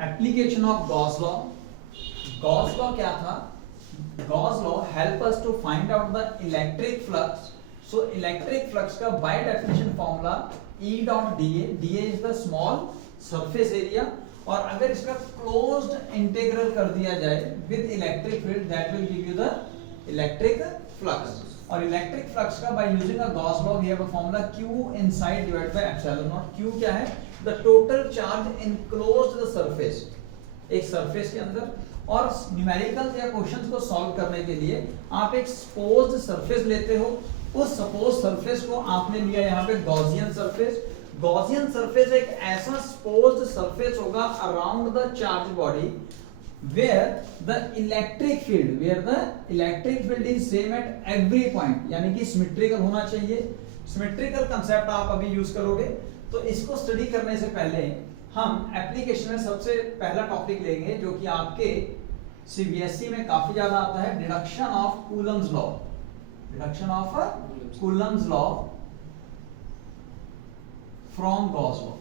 Application of Gauss law. Gauss law क्या था? Gauss law help us to find out the electric flux. So electric flux का by definition formula E dot dA, dA is the small surface area, और अगर इसका closed integral कर दिया जाए with electric field that will give you the electric flux. और electric flux का by using a Gauss law we have a formula Q inside divided by epsilon naught. Q क्या है? The total charge enclosed the surface, एक surface के अंदर। और numericals या questions को सॉल्व करने के लिए आप एक सपोज्ड सरफेस लेते हो, उस सपोज सरफेस को आपने लिया यहाँ पे गॉसियन सरफेस। गॉसियन सरफेस एक ऐसा सपोज्ड सरफेस होगा around the charge body where the electric field is same at every point, यानी कि सिमेट्रिकल होना चाहिए। सिमेट्रिकल कंसेप्ट आप अभी यूज करोगे। तो इसको स्टडी करने से पहले हम एप्लीकेशन में सबसे पहला टॉपिक लेंगे जो कि आपके सीबीएसई में काफी ज्यादा आता है, deduction of Coulomb's law. Deduction of Coulomb's law from Gauss law.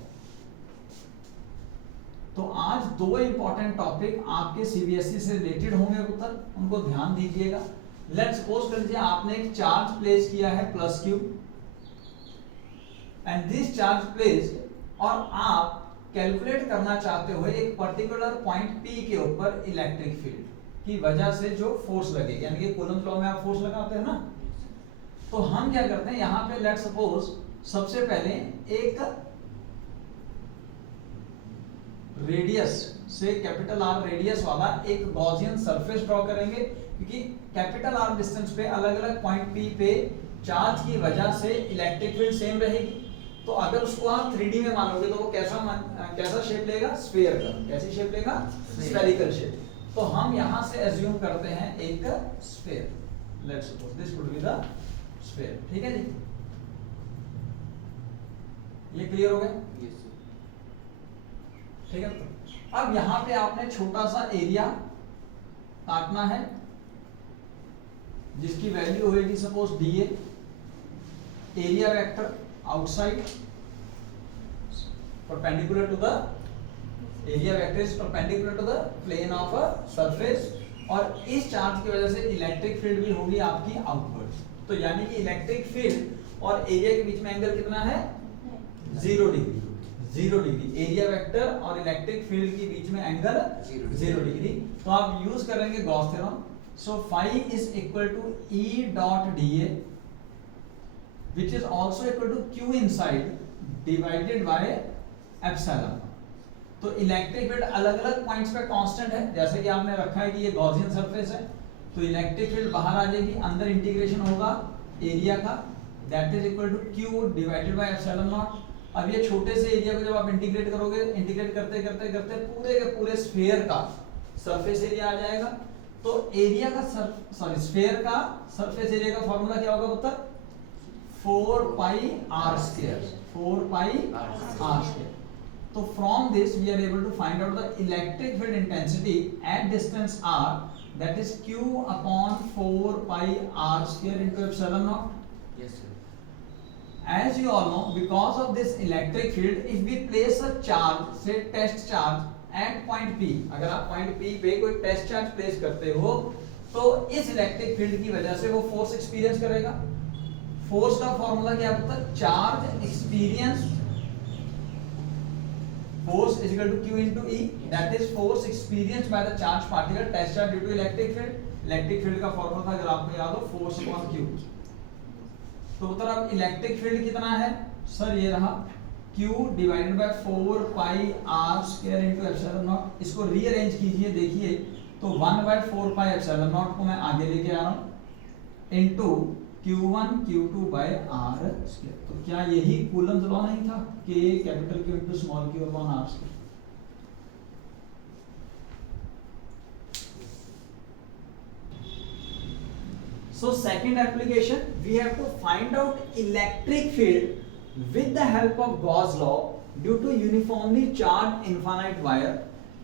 तो आज दो इंपॉर्टेंट टॉपिक आपके सीबीएसई से रिलेटेड होंगे उत्तर, उनको ध्यान दीजिएगा। लेट्स सपोज कर लीजिए आपने एक चार्ज प्लेस किया है plus Q, and this charge placed, और आप कैलकुलेट करना चाहते हो एक पर्टिकुलर पॉइंट P के ऊपर इलेक्ट्रिक फील्ड की वजह से जो फोर्स लगेगी, यानी कि कूलम्स लॉ में आप फोर्स लगाते हैं ना। तो हम क्या करते हैं यहाँ पे, लेट्स सपोज सबसे पहले एक रेडियस से कैपिटल R रेडियस वाला एक गॉसियन सरफेस ड्रॉ करेंगे, क्योंकि कैपिटल R डिस्टेंस पे अलग अलग पॉइंट P पे चार्ज की वजह से इलेक्ट्रिक फील्ड सेम रहेगी। तो अगर उसको आप 3D में मानोगे तो वो कैसा शेप लेगा? स्फीयर का। कैसी शेप लेगा? Spherical shape. तो हम यहां से एज्यूम करते हैं एक sphere. Let's suppose this would be the sphere. ठीक है जी, ये क्लियर हो गया? यस। ठीक है। अब यहां पे आपने छोटा सा एरिया काटना है जिसकी वैल्यू होगी suppose DA। Area vector outside perpendicular to the area vector is perpendicular to the plane of a surface, और इस चार्ज की वजह से इलेक्ट्रिक फील्ड भी होगी आपकी आउटवर्ड। तो यानी कि इलेक्ट्रिक फील्ड और एरिया के बीच में एंगल कितना है? 0 डिग्री। 0 डिग्री एरिया वेक्टर और इलेक्ट्रिक फील्ड के बीच में एंगल 0 डिग्री। तो आप यूज करेंगे Gauss theorem. So phi is equal to E dot DA which is also equal to Q inside divided by epsilon. तो इलेक्ट्रिक फील्ड अलग अलग points पे कांस्टेंट है, जैसे कि आपने रखा है कि ये गॉसियन सरफेस है, तो इलेक्ट्रिक फील्ड बाहर आ जाएगी, अंदर इंटीग्रेशन होगा एरिया का, that is equal to Q divided by epsilon naught. अब ये छोटे से एरिया को जब आप इंटीग्रेट करोगे, इंटीग्रेट करते करते करते पूरे के पूरे स्फीयर का सरफेस एरिया आ जाएगा। तो एरिया का स्फीयर का सरफेस एरिया का फॉर्मूला क्या होगा उत्तर? 4 pi r square। 4 pi r square। तो from this we are able to find out the electric field intensity at distance r, that is Q upon 4 pi r square into epsilon naught. Yes sir। As you all know, because of this electric field, if we place a charge, say test charge at point P, अगर आप point P पे कोई test charge place करते हो तो इस electric field की वजह से वो फोर्स एक्सपीरियंस करेगा। फोर्स का फॉर्मूला क्या होता है? Charge experience, force is equal to Q into E, that is force experienced by the charge particle test charge due to electric field. Electric field का फॉर्मूला था, अगर आपको याद हो, फोर्स अपॉन Q। तो उत्तर अब इलेक्ट्रिक फील्ड कितना है सर? ये रहा Q divided bye 4 pi r square into epsilon not. इसको रीअरेंज कीजिए, देखिए तो 1/4 pi एप्सिलॉन नॉट को मैं आगे लेके आ रहा हूं into Q1 Q2 bye r square. तो क्या यही कूलम्स लॉ नहीं था? K capital Q into small q upon r square. So second application, we have to find out electric field with the help of Gauss law due to uniformly charged infinite wire।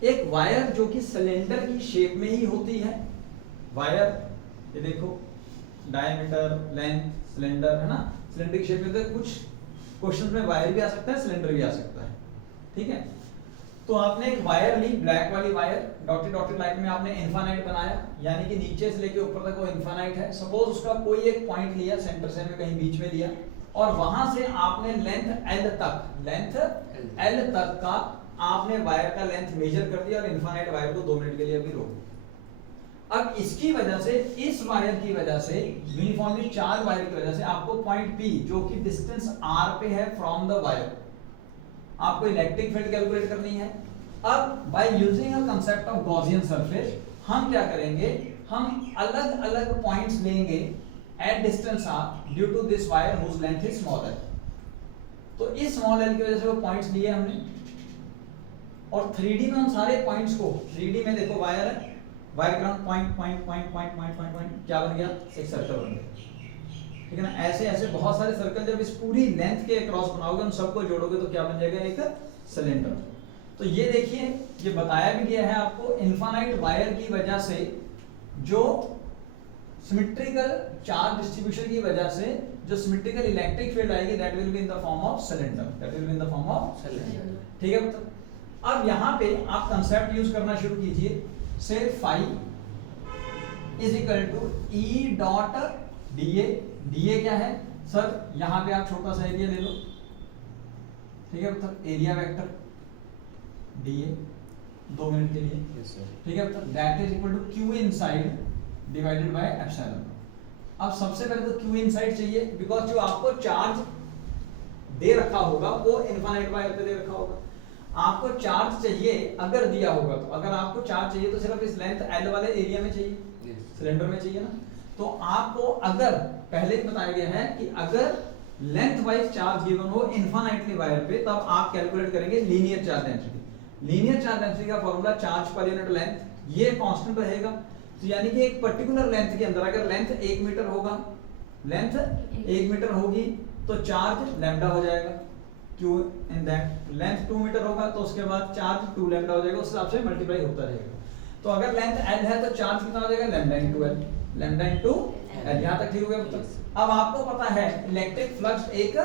एक wire जो कि cylinder की shape में ही होती है। Wire ये देखो, diameter, length, cylinder है ना, सिलेंडर की शेप में। तो कुछ क्वेश्चन में वायर भी आ सकता है, सिलेंडर भी आ सकता है। ठीक है। तो आपने एक वायर ली, ब्लैक वाली वायर, डॉटेड डॉटेड लाइन में आपने इनफाइनाइट बनाया, यानी कि नीचे से लेके ऊपर तक वो इनफाइनाइट है। सपोज उसका कोई एक पॉइंट लिया, सेंटर से में कहीं बीच में लिया, और वहां से आपने लेंथ L तक का आपने वायर का लेंथ मेजर कर दिया और इनफाइनाइट वायर को 2 मिनट के लिए अभी रोक। अब इसकी वजह से, इस वायर की वजह से, यूनिफॉर्मली चार्ज वायर की वजह से आपको पॉइंट P जो कि डिस्टेंस r पे है फ्रॉम द वायर, आपको इलेक्ट्रिक फील्ड कैलकुलेट करनी है। अब by using a concept of Gaussian surface हम क्या करेंगे, हम अलग अलग पॉइंट्स लेंगे at distance r due to this wire whose length is small l। तो इस स्मॉल l की वजह से वो पॉइंट्स लिए हमने, और 3D में उन सारे पॉइंट्स को, 3D में देखो वायर है, wire ground point point point point point point point क्या बन गया, एक सर्कल बन गया। ठीक है ना, ऐसे ऐसे बहुत सारे सर्कल जब इस पूरी लेंथ के क्रॉस बनाओगे, उन सबको जोड़ोगे तो क्या बन जाएगा, एक सिलेंडर। तो ये देखिए, ये बताया भी गया है आपको, इनफाइनाइट वायर की वजह से जो सिमेट्रिकल चार्ज डिस्ट्रीब्यूशन की वजह से जो सिमेट्रिकल इलेक्ट्रिक फील्ड आएगी, that will be in the form of cylinder, that will be in the form of cylinder. ठीक है, मतलब अब यहां पे आप कंसेप्ट यूज करना शुरू कीजिए, से phi is equal to E dot dA। dA क्या है सर, यहां पे आप छोटा सा एरिया ले लो, ठीक है, मतलब एरिया वेक्टर dA 2 मिनट के लिए, yes, ठीक है, मतलब that is equal to Q inside divided by epsilon. अब सबसे पहले तो Q इनसाइड चाहिए, बिकॉज जो आपको चार्ज दे रखा होगा वो इनफाइनाइट वायर पे दे रखा होगा। आपको चार्ज चाहिए अगर दिया होगा तो, अगर आपको चार्ज चाहिए तो सिर्फ इस लेंथ L वाले एरिया में चाहिए, सिलेंडर में चाहिए ना। तो आपको अगर पहले ही बताया गया है कि अगर लेंथ वाइज चार्ज गिवन हो इनफाइनाइटली वायर पे, तब आप कैलकुलेट करेंगे linear charge density. Linear charge density का फॉर्मूला चार्ज पर यूनिट लेंथ, ये कांस्टेंट रहेगा। तो यानी कि एक पर्टिकुलर लेंथ के अंदर अगर लेंथ 1 मीटर होगा, लेंथ 1 मीटर होगी तो चार्ज लैम्डा हो जाएगा, Q in that. Length 2 metre होगा तो उसके बाद चार्ज 2 लैम्डा हो जाएगा, उस हिसाब से मल्टीप्लाई होता रहेगा। तो अगर लेंथ L है तो चार्ज कितना हो जाएगा, lambda into L, lambda into L। यहां तक ठीक हो गया मतलब। अब आपको पता है इलेक्ट्रिक फ्लक्स एक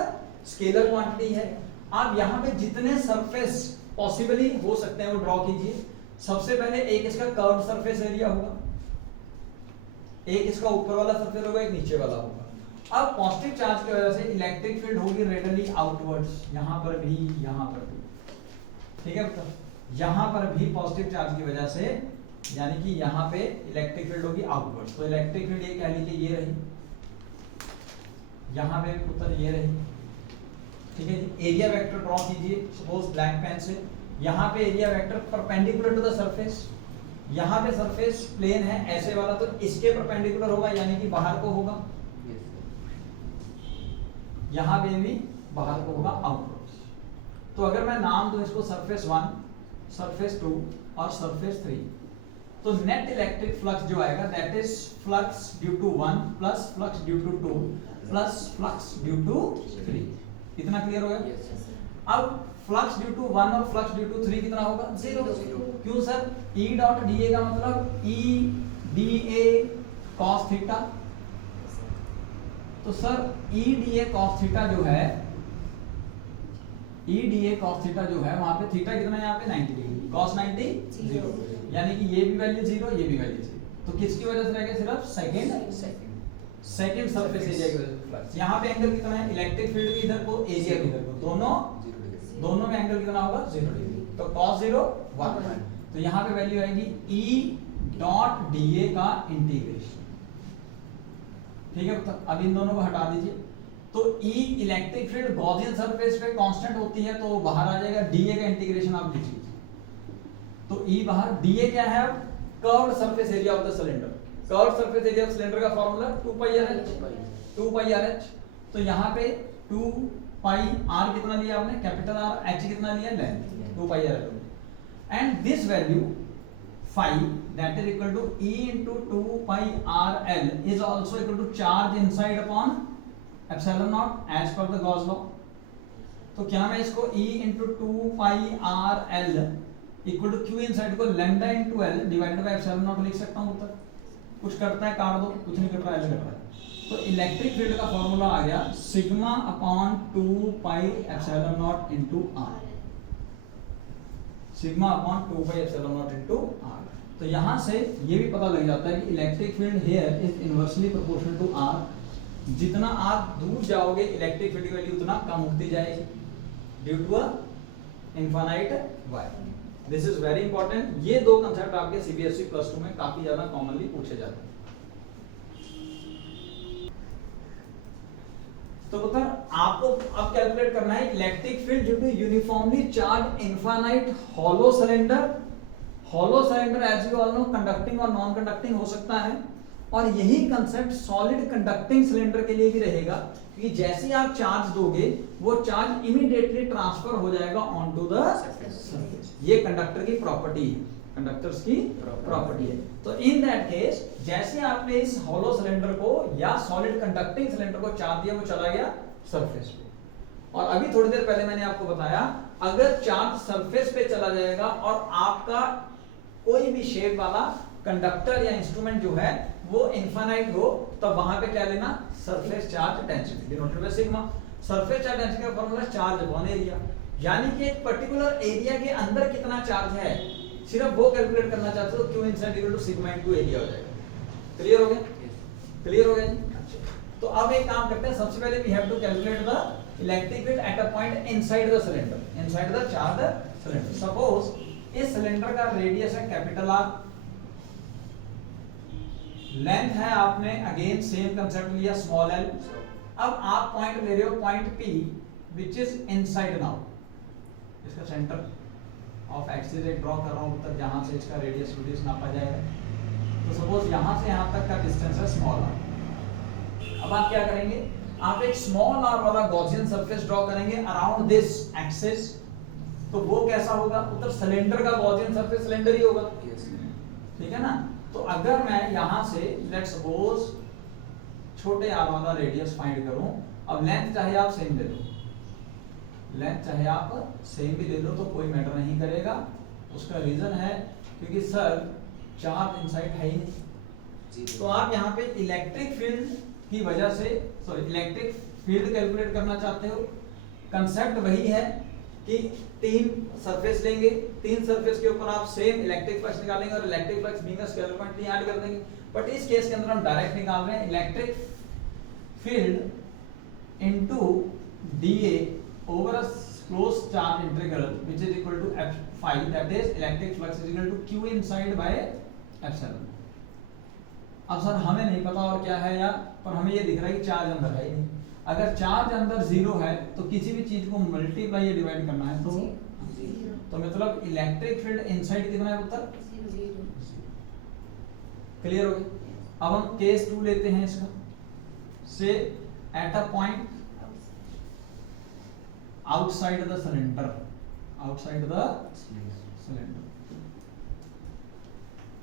स्केलर क्वांटिटी है। आप यहां पे जितने सरफेस पॉसिबली हो सकते हैं वो ड्रॉ कीजिए। सबसे पहले एक इसका कर्व्ड सरफेस एरिया होगा, एक इसका ऊपर वाला सरफेस होगा, एक नीचे वाला होगा। अब पॉजिटिव चार्ज की वजह से इलेक्ट्रिक फील्ड होगी रेडियली आउटवर्ड्स, यहां पर भी, यहां पर भी, ठीक है, मतलब यहां पर भी पॉजिटिव चार्ज की वजह से, यानी कि यहां पे इलेक्ट्रिक फील्ड होगी आउटवर्ड्स। तो इलेक्ट्रिक फील्ड ये कह लीजिए ये रही, यहां पे उत्तर ये रही, ठीक है जी। एरिया वेक्टर ड्रॉ कीजिए सपोज ब्लैक पेन से। यहां पे area vector perpendicular to the surface, यहां पे सरफेस प्लेन है ऐसे वाला, तो इसके परपेंडिकुलर होगा, यानी कि बाहर को होगा, यहां पे भी बाहर को होगा आउटवर्ड्स। तो अगर मैं नाम दूं इसको सरफेस 1, सरफेस 2 और सरफेस 3, तो नेट इलेक्ट्रिक फ्लक्स जो आएगा that is flux due to 1 plus flux due to 2 plus flux due to 3। इतना क्लियर हो गया? अब फ्लक्स ड्यू टू 1 और फ्लक्स ड्यू टू 3 कितना होगा, 0। क्यों सर? E डॉट dA का मतलब E dA cos थीटा। तो sir E dA cos theta जो है, E dA cos थीटा जो है, वहां पे थीटा कितना है, यहाँ पे 90 डिग्री, cos 90 0, यानी कि ये भी वैल्यू 0, ये भी वैल्यू 0। तो किसकी वजह से रह गया, सिर्फ सेकंड सरफेस एरिया की वजह से फ्लक्स। यहाँ पे एंगल कितना है, इलेक्ट्रिक फील्ड भी इधर को, एरिया भी इधर को, दोनों में एंगल कितना होगा, 0 डिग्री। तो cos 0 1। तो यहाँ पे वैल्यू आएगी E डॉट dA का इंटीग्रेशन, ठीक है। तो अब इन दोनों को हटा दीजिए। तो E electric field Gaussian surface पे कांस्टेंट होती है तो बाहर आ जाएगा, dA का इंटीग्रेशन आप लिख लीजिए। तो E बाहर, dA क्या है, अब curved surface area of the cylinder. Curved surface area of cylinder का फार्मूला 2 पाई RH। तो यहाँ पे 2 पाई R कितना लिया आपने, कैपिटल R, H कितना लिया, length 2 pi R। And this value phi that is equal to E into 2 pi RL is also equal to charge inside upon epsilon naught as per the Gauss law। तो क्या मैं इसको E into 2 pi RL equal to Q inside को lambda into L divided by epsilon naught लिख सकता हूँ। उत्तर कुछ करता है काट दो, कुछ नहीं करता, L करता है। तो इलेक्ट्रिक फील्ड का फॉर्मूला आ गया sigma upon 2 pi epsilon naught into R। Sigma upon 2 pi epsilon naught into r। तो यहां से ये भी पता लग जाता है कि electric field here is inversely proportional to r। जितना आप दूर जाओगे इलेक्ट्रिक फील्ड की वैल्यू उतना कम होती जाएगी due to a infinite wire. This is very important. ये दो कंसेप्ट आपके सीबीएसई प्लस 2 में काफी ज्यादा कॉमनली पूछे जाते हैं। तो पुत्र आपको अब कैलकुलेट करना है electric field due to uniformly charge infinite hollow cylinder. Hollow cylinder as you all know conducting और नॉन कंडक्टिंग हो सकता है, और यही कंसेप्ट सॉलिड कंडक्टिंग सिलेंडर के लिए भी रहेगा, क्योंकि जैसे ही आप चार्ज दोगे वो चार्ज इमीडिएटली ट्रांसफर हो जाएगा ऑन टू द सरफेस। ये कंडक्टर की प्रॉपर्टी है, कंडक्टर्स की प्रॉपर्टी है। तो इन दैट केस जैसे आपने इस हॉलो सिलेंडर को या सॉलिड कंडक्टिंग सिलेंडर को चार्ज दिया, वो चला गया सरफेस पे। और अभी थोड़ी देर पहले मैंने आपको बताया अगर चार्ज सरफेस पे चला जाएगा और आपका कोई भी शेप वाला कंडक्टर या इंस्ट्रूमेंट जो है वो इनफाइनाइट हो, तब वहां पे क्या लेना, surface charge density denoted by sigma. Surface charge density का फॉर्मूला चार्ज अपॉन एरिया, यानी कि एक पर्टिकुलर एरिया के अंदर कितना चार्ज है सिर्फ वो कैलकुलेट करना चाहते हो, Q inside equal to sigma into area हो जाएगा। क्लियर हो गया? क्लियर हो गया जी? तो अब एक काम करते हैं, सबसे पहले we have to calculate the electric field at a point inside the cylinder, inside the charge cylinder. Suppose इस सिलेंडर का रेडियस है कैपिटल आर, लेंथ है आपने अगेन सेम कंसेप्ट लिया स्मॉल एल। अब आप पॉइंट ले रहे हो point P which is inside now, इसका सेंटर ऑफ एक्सिस एक ड्रॉ कर रहा हूं तक जहां से इसका रेडियस नापा जाएगा। तो सपोज यहां से यहां तक का डिस्टेंस है स्मॉल आर। अब आप क्या करेंगे, आप एक स्मॉल आर वाला गॉसियन सरफेस ड्रॉ करेंगे अराउंड दिस एक्सिस। तो वो कैसा होगा, उधर सिलेंडर का गॉसियन सरफेस सिलेंडर ही होगा, ठीक है ना। तो अगर मैं यहां से लेट्स सपोज छोटे आर वाला रेडियस फाइंड करूं, अब लेंथ चाहे आप सेम ले लो, लेंथ चाहे आप सेम भी ले लो तो कोई मैटर नहीं करेगा। उसका रीजन है क्योंकि सर चार्ज इनसाइड है ही नहीं। तो आप यहाँ पे इलेक्ट्रिक फील्ड की वजह से इलेक्ट्रिक फील्ड कैलकुलेट करना चाहते हो, कंसेप्ट वही है कि तीन सरफेस लेंगे, तीन सरफेस के ऊपर आप सेम इलेक्ट्रिक फ्लक्स निकालेंगे और electric flux being a scalar quantity add कर देंगे। बट इस केस के अंदर हम डायरेक्ट निकाल रहे हैं electric field into DA over a closed charge integral which is equal to f phi, that is electric flux is equal to q inside by epsilon। अब सर हमें नहीं पता और क्या है यार, पर हमें ये दिख रहा है कि चार्ज अंदर है ही नहीं। अगर चार्ज अंदर जीरो है तो किसी भी चीज को मल्टीप्लाई या डिवाइड करना है तो मतलब इलेक्ट्रिक फील्ड इनसाइड कितना है उत्तर, क्लियर हो गया। अब हम केस 2 लेते हैं इसका, से eight a point outside the cylinder, outside the cylinder,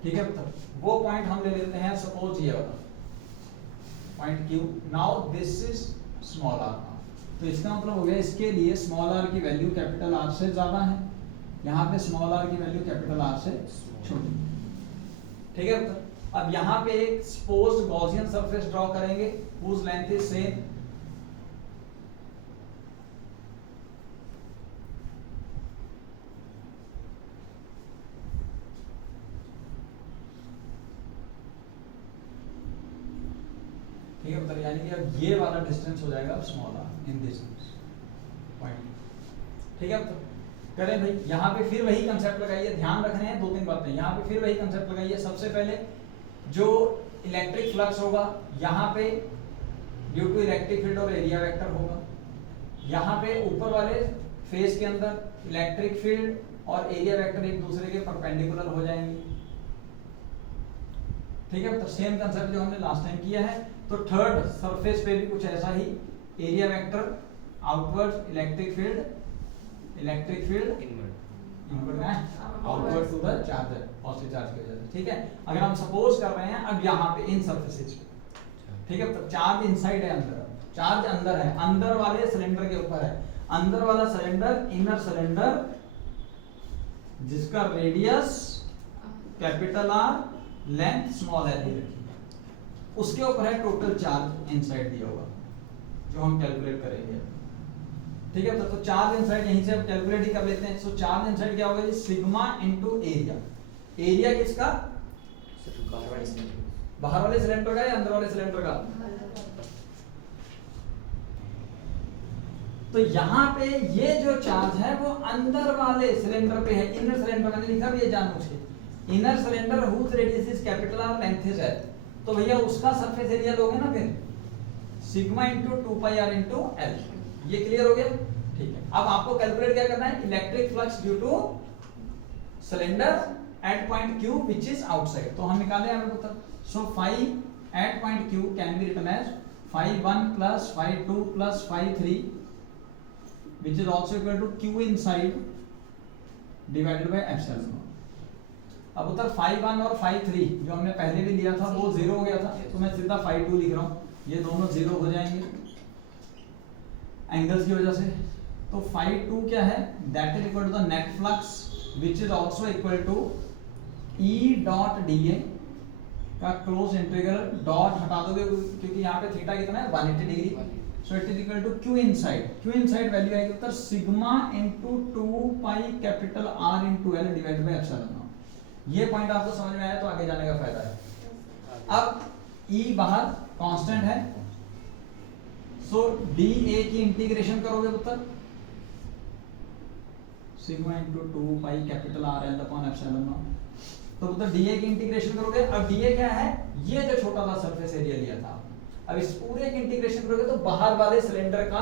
ठीक है पुत्र। वो पॉइंट हम ले लेते हैं सपोज ये वाला point Q। Now this is small r। तो इसका मतलब हो गया इसके लिए स्मॉल r की वैल्यू कैपिटल R से ज्यादा है, यहाँ पे स्मॉल r की वैल्यू कैपिटल R से छोटी, ठीक है पुत्र। अब यहाँ पे एक सपोज्ड गॉसियन सरफेस ड्रॉ करेंगे whose length is same। ठीक है मतलब यानी कि अब ये वाला डिस्टेंस हो जाएगा small r in this point, ठीक है। तो करें भाई, यहाँ पे फिर वही कंसेप्ट लगाइए, ध्यान रखने हैं 2-3 बातें। यहाँ पे फिर वही कंसेप्ट लगाइए। सबसे पहले जो इलेक्ट्रिक फ्लक्स होगा यहाँ पे ड्यू टू इलेक्ट्रिक फील्ड और एरिया वेक्टर होगा, यहाँ पे ऊपर वाले फेस के अंदर इलेक्ट्रिक फील्ड और एरिया वेक्टर एक दूसरे के परपेंडिकुलर हो जाएंगे, ठीक है। तो सेम कंसेप्ट जो हमने लास्ट टाइम किया है। तो थर्ड सरफेस पे भी कुछ ऐसा ही, area vector outward, electric field inward है outward to the charger, positive charge की वजह से, ठीक है। अगर हम सपोज कर रहे हैं अब यहाँ पे इन सरफेसेस पे, ठीक है, तो चार्ज इनसाइड है, अंदर चार्ज अंदर है, अंदर वाले सिलेंडर के ऊपर है, अंदर वाला सिलेंडर इनर सिलेंडर जिसका radius capital R, length small L रखी, उसके ऊपर है टोटल चार्ज इनसाइड दिया हुआ जो हम कैलकुलेट करेंगे, ठीक है, तो चार्ज इनसाइड यहीं से अब कैलकुलेट ही कर लेते हैं। सो चार्ज इनसाइड क्या होगा जी, सिग्मा इनटू एरिया। एरिया किसका, बाहर वाले सिलेंडर का या अंदर वाले सिलेंडर का? तो यहाँ पे ये जो चार्ज है वो अंदर वाले सिलेंडर पे है, इनर सिलेंडर मैंने लिखा भी है जानबूझ के, inner cylinder whose radius is capital R length is L. तो भैया उसका सरफेस एरिया लोगे ना फिर sigma into 2 pi R into L. ये क्लियर हो गया? ठीक है, अब आपको कैलकुलेट क्या करना है, electric flux due to cylinder at point Q which is outside. तो हम निकाले हमें उत्तर। So phi at point Q can be written as phi 1 plus phi 2 plus phi 3 which is also equal to Q inside divided by epsilon। अब उत्तर phi 1 और phi 3 जो हमने पहले भी लिया था वो 0 हो गया था, तो मैं सीधा phi 2 लिख रहा हूँ, ये दोनों 0 हो जाएंगे एंगल्स की वजह से। तो phi 2 क्या है, that is equal to the net flux which is also equal to E dot dA का क्लोज इंटीग्रल, डॉट हटा दोगे क्योंकि यहाँ पे थीटा कितना है 180 degree. So it is equal to Q inside, Q inside value आएगी उत्तर sigma into 2 pi capital R into L divided by epsilon naught. ये पॉइंट आपको समझ में आया तो आगे जाने का फायदा है। अब E बाहर कांस्टेंट है, सो dA की इंटीग्रेशन करोगे उत्तर sigma into 2 pi capital R L upon epsilon naught. तो मतलब dA की इंटीग्रेशन करोगे, अब dA क्या है, ये जो छोटा सा सरफेस एरिया लिया था, अब इस पूरे की इंटीग्रेशन करोगे तो बाहर वाले सिलेंडर का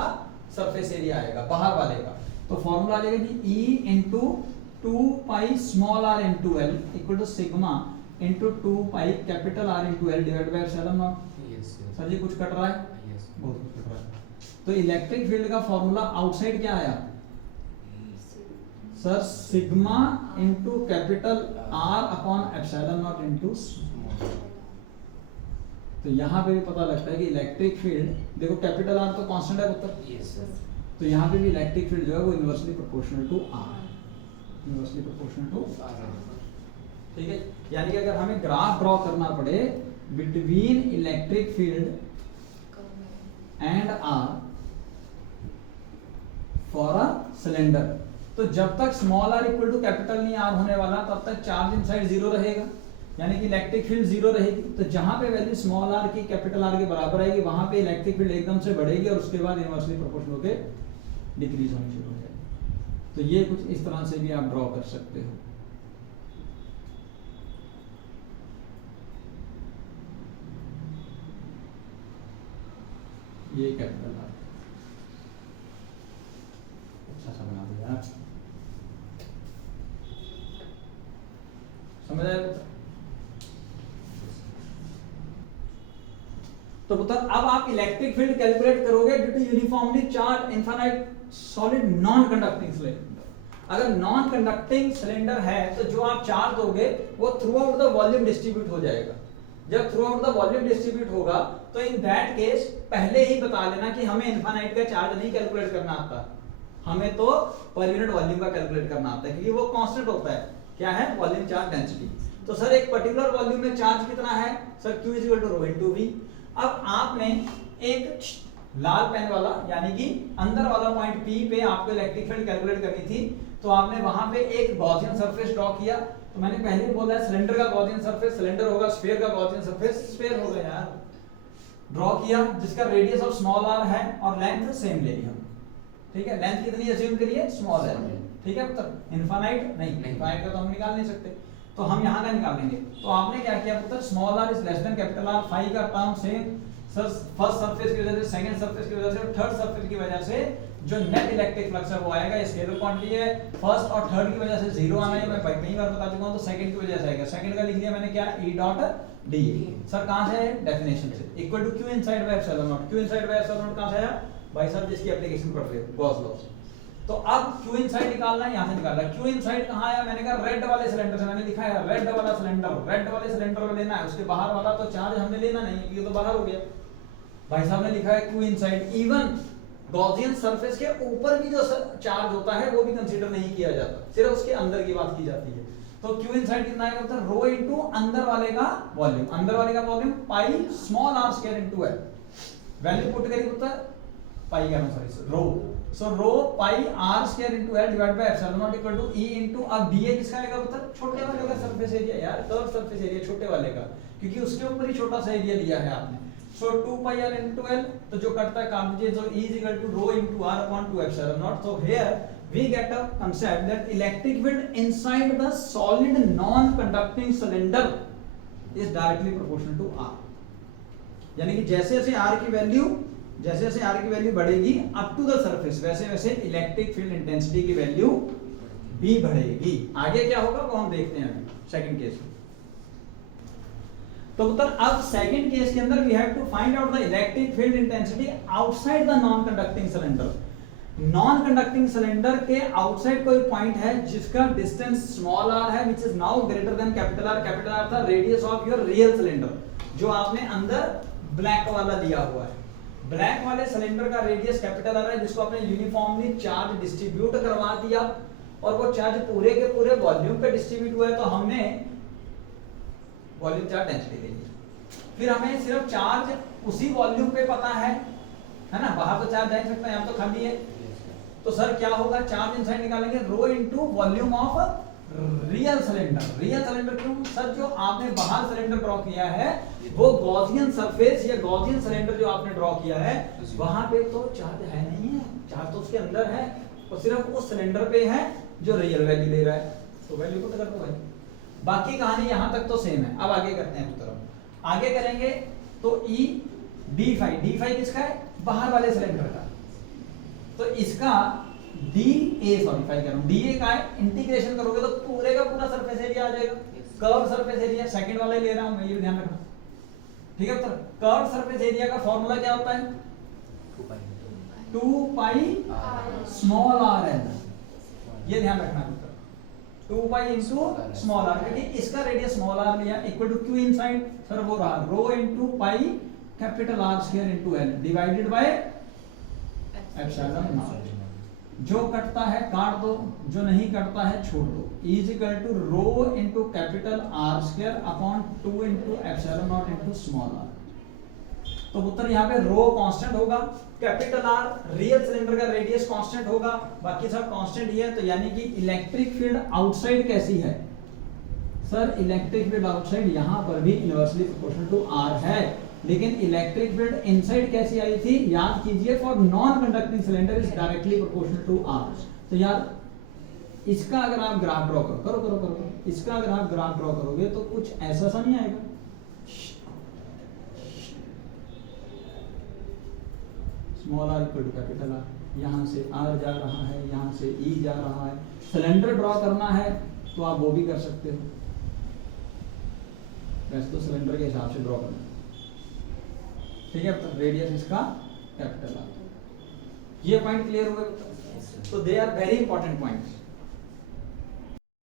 सरफेस एरिया आएगा, बाहर वाले का। तो फॉर्मूला आ जाएगा कि E into 2 pi small r into L equal to sigma into 2 pi capital R into L divide by epsilon naught. Sir ji कुछ कट रहा है? बहुत कुछ कट रहा है। तो इलेक्ट्रिक फील्ड का फॉर्मूला आउटसाइड क्या आया sir, sigma into capital R upon epsilon not into. तो यहाँ पे भी पता लगता है कि इलेक्ट्रिक फील्ड देखो कैपिटल R तो कांस्टेंट है उत्तर, तो यहाँ पे भी इलेक्ट्रिक फील्ड जो है वो inversely proportional to R, inversely proportional to R। ठीक है, यानी कि अगर हमें ग्राफ ड्रॉ करना पड़े between electric field and R for a cylinder, तो जब तक small r equal to capital नहीं R होने वाला तब तक चार्ज इनसाइड 0 रहेगा, यानी कि इलेक्ट्रिक फील्ड 0 रहेगी। तो जहां पे वैल्यू स्मॉल r की कैपिटल R के बराबर आएगी वहां पे इलेक्ट्रिक फील्ड एकदम से बढ़ेगी और उसके बाद इनवर्सली प्रोपोर्शनल होके डिक्रीज होनी शुरू हो जाएगी। तो ये कुछ इस तरह से भी आप ड्रॉ कर सकते हो। ये कैपिटल R अच्छा सा बना दिया यार, समझ आया? तो पुत्र अब आप इलेक्ट्रिक फील्ड कैलकुलेट करोगे due to uniformly charge infinite solid non conducting cylinder. अगर नॉन कंडक्टिंग सिलेंडर है तो जो आप चार्ज दोगे वो throughout the volume distribute हो जाएगा। जब throughout the volume distribute होगा तो इन दैट केस पहले ही बता लेना कि हमें इनफाइनाइट का चार्ज नहीं कैलकुलेट करना आता, हमें तो पर यूनिट वॉल्यूम का कैलकुलेट करना आता है, क्योंकि वो कांस्टेंट होता है। क्या है? Volume charge density. तो सर एक पर्टिकुलर वॉल्यूम में चार्ज कितना है sir, Q is equal to rho into V। अब आपने एक लाल पेन वाला यानी कि अंदर वाला पॉइंट P पे आपको इलेक्ट्रिक फील्ड कैलकुलेट करनी थी, तो आपने वहां पे एक गॉसियन सरफेस ड्रॉ किया। तो मैंने पहले ही बोला है सिलेंडर का गॉसियन सरफेस सिलेंडर होगा, स्फीयर का गॉसियन सरफेस स्फीयर होगा यार। ड्रॉ किया जिसका रेडियस ऑफ स्मॉल r है और लेंथ सेम ले लिया। ठीक है, लेंथ कितनी अज्यूम करिए, स्मॉल है। ठीक है, मतलब इनफाइनाइट नहीं, इनफाइनाइट का तो हम निकाल नहीं सकते, तो हम यहाँ का निकालेंगे। तो आपने क्या किया पुत्र, small r is less than capital R, phi का term same sir, first surface की वजह से, सेकंड सरफेस की वजह से और थर्ड सरफेस की वजह से जो नेट इलेक्ट्रिक फ्लक्स है वो आएगा। ये स्केलर क्वांटिटी है, फर्स्ट और थर्ड की वजह से 0 आना है, मैं कई बार बता चुका हूं। तो सेकंड की वजह से आएगा, सेकंड का लिख दिया मैंने क्या, E डॉट d। सर कहां से है, डेफिनेशन से, equal to Q inside by epsilon naught. Q inside by epsilon naught कहां से आया भाई साहब, जिसकी एप्लीकेशन पढ़ रहे हो गॉस लॉ से। तो अब Q इनसाइड निकालना है, यहां से निकालना है। Q इनसाइड कहां आया, मैंने कहा रेड वाले सिलेंडर से, मैंने लिखा है रेड वाला सिलेंडर, रेड वाले सिलेंडर में लेना है, उसके बाहर वाला तो चार्ज हमने लेना नहीं, ये तो बाहर हो गया। भाई साहब ने लिखा है Q inside, even Gaussian surface के ऊपर भी जो चार्ज होता है वो भी कंसीडर नहीं किया जाता, सिर्फ उसके अंदर की बात की जाती है। तो Q इनसाइड कितना आएगा मतलब रो इनटू अंदर वाले का वॉल्यूम, अंदर वाले का volume pi small r square into L। Value put करी पुत्र पाई का, sorry rho so rho pi R square into L divide by epsilon naught equal to E into, अब डीए किसका आएगा मतलब छोटे वाले का सरफेस एरिया यार, कर्व सरफेस एरिया छोटे वाले का, क्योंकि उसके ऊपर ही छोटा सा एरिया दिया है आपने। सो 2 पाई आर इनटू एल, तो जो करता है काट दीजिए, so E is equal to rho into r upon 2 epsilon naught. So here we get a concept that electric field inside the solid non-conducting cylinder is directly proportional to r. यानी कि जैसे जैसे r की value बढ़ेगी up to the surface, वैसे वैसे electric field intensity की value भी बढ़ेगी। आगे क्या होगा वो हम देखते हैं अभी सेकंड केस में। तो उत्तर अब सेकंड केस के अंदर we have to find out the electric field intensity outside the non conducting cylinder. Non conducting cylinder के आउटसाइड कोई पॉइंट है जिसका डिस्टेंस स्मॉल r है, which is now greater than capital R। Capital R था radius of your real cylinder, जो आपने अंदर black वाला दिया हुआ है। ब्लैक वाले सिलेंडर का रेडियस कैपिटल R है, जिसको आपने यूनिफॉर्मली चार्ज डिस्ट्रीब्यूट करवा दिया और वो चार्ज पूरे के पूरे वॉल्यूम पे डिस्ट्रीब्यूट हुआ है, तो हमने वॉल्यूम चार्ज डेंसिटी ले लिया। फिर हमें सिर्फ चार्ज उसी वॉल्यूम पे पता है ना, बाहर तो चार्ज जा नहीं सकता, यहाँ तो खाली है। तो सर क्या होगा, चार्ज इनसाइड निकालेंगे rho into volume of real cylinder. Real cylinder क्यों सर, जो आपने बाहर सिलेंडर ड्रॉ किया है वो गॉसियन सरफेस या गॉसियन सिलेंडर जो आपने ड्रॉ किया है वहां पे तो चार्ज है नहीं है, चार्ज तो उसके अंदर है और सिर्फ उस सिलेंडर पे है जो रियल वैल्यू ले रहा है। तो वैल्यू पुट कर दो भाई, बाकी कहानी यहां तक तो सेम है। अब आगे करते हैं तरफ, आगे करेंगे तो ई डी फाई किसका है, बाहर वाले सिलेंडर का। तो इसका डी ए सॉरी फाई कह रहा हूं, डी ए का है, इंटीग्रेशन करोगे तो पूरे का पूरा सरफेस एरिया आ जाएगा। कर्व सरफेस एरिया सेकंड वाला ही ले रहा हूं मैं, ये भी ध्यान रखना, ठीक है। तो कर्व सरफेस एरिया का फॉर्मूला क्या होता है, 2 पाई स्मॉल r है, ये ध्यान रखना। 2 पाई इनटू स्मॉल r, क्योंकि इसका रेडियस स्मॉल r लिया equal to q inside, sir वो रहा rho into pi capital R square into l divided by epsilon naught. जो कटता है काट दो, जो नहीं कटता है छोड़ दो। E is equal to rho into capital R square upon 2 into epsilon naught into small r। तो उत्तर यहाँ पे रो कांस्टेंट होगा, कैपिटल R रियल सिलेंडर का रेडियस कांस्टेंट होगा, बाकी सब कांस्टेंट ही है। तो यानी कि इलेक्ट्रिक फील्ड आउटसाइड कैसी है सर, इलेक्ट्रिक फील्ड आउटसाइड यहाँ पर भी इनवर्सली प्रोपोर्शनल टू R है, लेकिन इलेक्ट्रिक फील्ड इनसाइड कैसी आई थी याद कीजिए, for non conducting cylinder is directly proportional to R। तो यार इसका अगर आप ग्राफ ड्रॉ करो, इसका अगर आप ग्राफ ड्रॉ करोगे तो कुछ ऐसा सा नहीं आएगा। Small r equal to capital R, यहाँ से R जा रहा है, यहाँ से E जा रहा है। सिलेंडर ड्रॉ करना है तो आप वो भी कर सकते हो, वैसे तो सिलेंडर के हिसाब से ड्रॉ करना, ठीक है। तो रेडियस इसका कैपिटल R। ये पॉइंट क्लियर हुआ? तो they are very important points.